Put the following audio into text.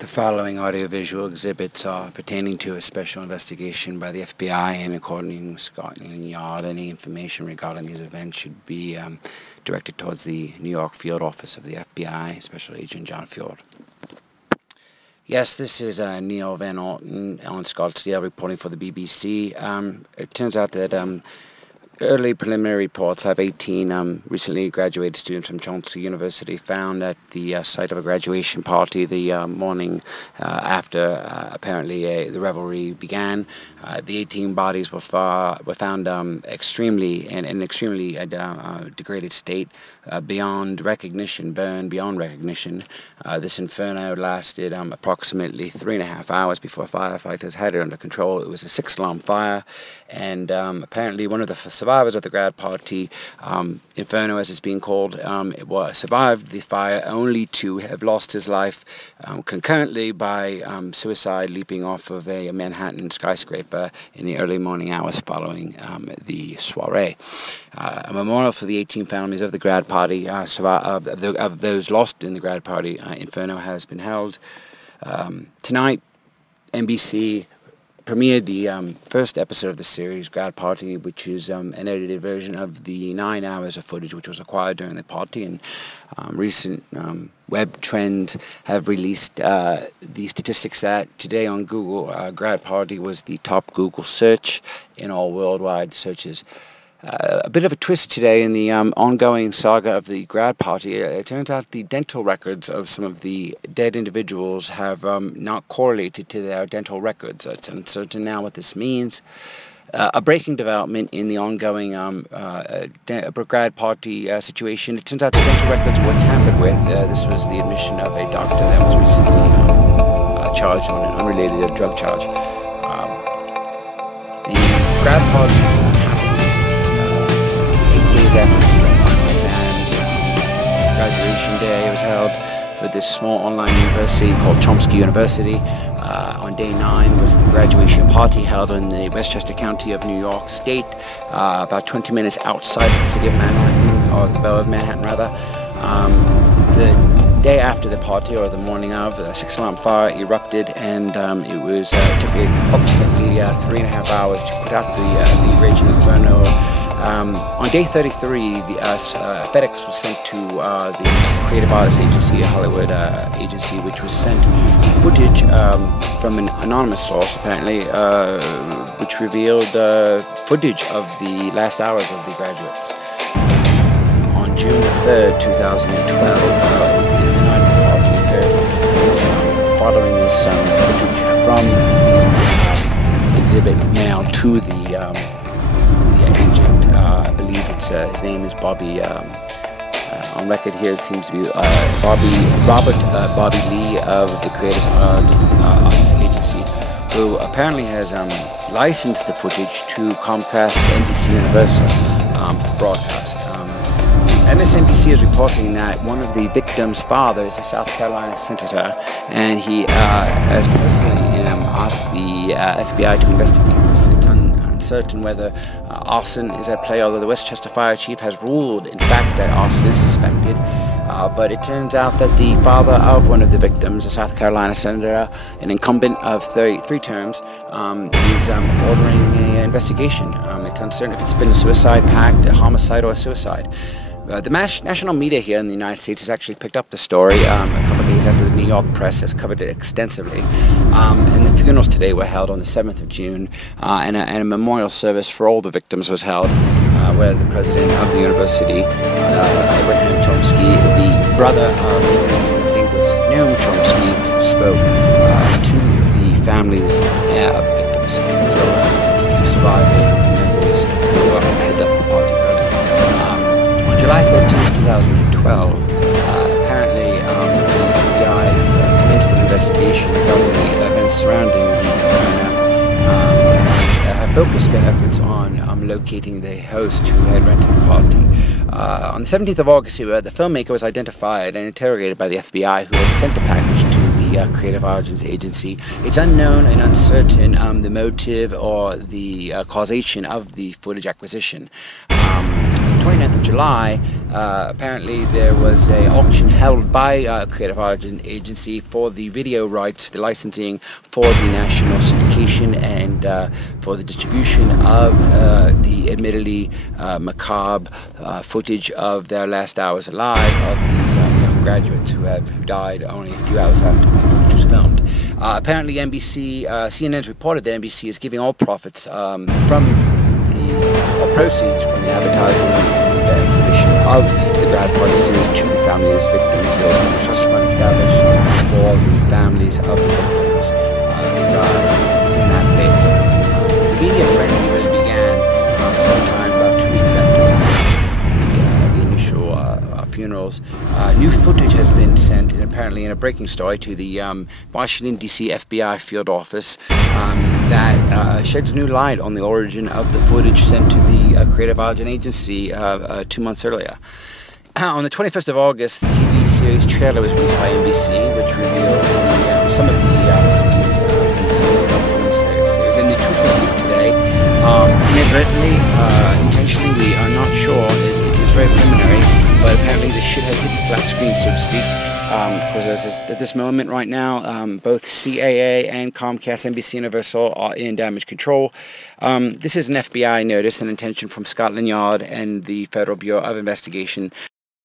The following audiovisual exhibits are pertaining to a special investigation by the FBI, and according to Scotland Yard, any information regarding these events should be directed towards the New York field office of the FBI, Special Agent John Fjord. Yes, this is Neil Van Alten on Scottsdale reporting for the BBC. It turns out that early preliminary reports have 18 recently graduated students from Chomsky University found at the site of a graduation party the morning after apparently the revelry began. The 18 bodies were found in an extremely degraded state, beyond recognition, burned beyond recognition. This inferno lasted approximately 3.5 hours before firefighters had it under control. It was a 6-alarm fire, and apparently one of the survivors of the grad party, Inferno as it's being called, survived the fire only to have lost his life concurrently by suicide, leaping off of a Manhattan skyscraper in the early morning hours following the soiree. A memorial for the 18 families of the grad party, of those lost in the grad party, Inferno, has been held. Tonight, NBC premiered the first episode of the series, Grad Party, which is an edited version of the 9 hours of footage which was acquired during the party. And recent web trends have released the statistics that today on Google, Grad Party was the top Google search in all worldwide searches. A bit of a twist today in the ongoing saga of the grad party. It turns out the dental records of some of the dead individuals have not correlated to their dental records. It's uncertain now what this means. A breaking development in the ongoing grad party situation. It turns out the dental records were tampered with. This was the admission of a doctor that was recently charged on an unrelated drug charge. The grad party after the final exams, graduation day was held for this small online university called Chomsky University. On day 9 was the graduation party held in the Westchester County of New York State, about 20 minutes outside the city of Manhattan, or the borough of Manhattan rather. The day after the party, or the morning of, a 6-alarm fire erupted, and it took approximately 3.5 hours to put out the raging inferno. On day 33, the FedEx was sent to the Creative Artists Agency, a Hollywood agency, which was sent footage from an anonymous source, apparently, which revealed footage of the last hours of the graduates. On June 3rd, 2012, the night of the party occurred. Following is footage from exhibit mailed to the agent. I believe his name is Bobby. On record here, it seems to be Bobby Lee of the Creative Artists Agency, who apparently has licensed the footage to Comcast, NBC Universal for broadcast. MSNBC is reporting that one of the victims' father is a South Carolina senator, and he has personally asked the FBI to investigate this. It's uncertain whether arson is at play, although the Westchester Fire Chief has ruled, in fact, that arson is suspected. But it turns out that the father of one of the victims, a South Carolina senator, an incumbent of 33 terms, is ordering an investigation. It's uncertain if it's been a suicide pact, a homicide, or a suicide. The national media here in the United States has actually picked up the story a couple of days after the New York press has covered it extensively. And the funerals today were held on the 7th of June, and a memorial service for all the victims was held, where the president of the university, Abraham Chomsky, the brother of the linguist Noam Chomsky, spoke to the families of the victims, as well as the few surviving members who headed up the party earlier. July 13, 2012, apparently the FBI commenced an investigation regarding the events surrounding the inferno, have focused their efforts on locating the host who had rented the party. On the 17th of August, the filmmaker was identified and interrogated by the FBI, who had sent the package to the Creative Artists Agency. It's unknown and uncertain the motive or the causation of the footage acquisition. 20 29th of July, apparently there was an auction held by Creative Arts Agency for the video rights, the licensing for the national syndication and for the distribution of the admittedly macabre footage of their last hours alive of these young graduates who died only a few hours after the footage was filmed. Apparently CNN's reported that NBC is giving all profits from the proceeds from the advertising and exhibition of the Grad Party series to the families of victims. There's been a trust fund established for the families of the victims who died in that phase. The media frenzy really began sometime about 2 weeks after the initial funerals. New footage has been sent, and apparently in a breaking story, to the Washington, D.C. FBI field office that sheds new light on the origin of the footage sent to the Creative Arts Agency 2 months earlier. On the 21st of August, the TV series trailer was released by NBC, which reveals some of the scenes of the upcoming series. And the truth was leaked today. Inadvertently, intentionally, we are not sure. It is very preliminary, but apparently the shit has hit the flat screen, so to speak. Because at this moment right now, both CAA and Comcast, NBC Universal are in damage control. This is an FBI notice and intention from Scotland Yard and the Federal Bureau of Investigation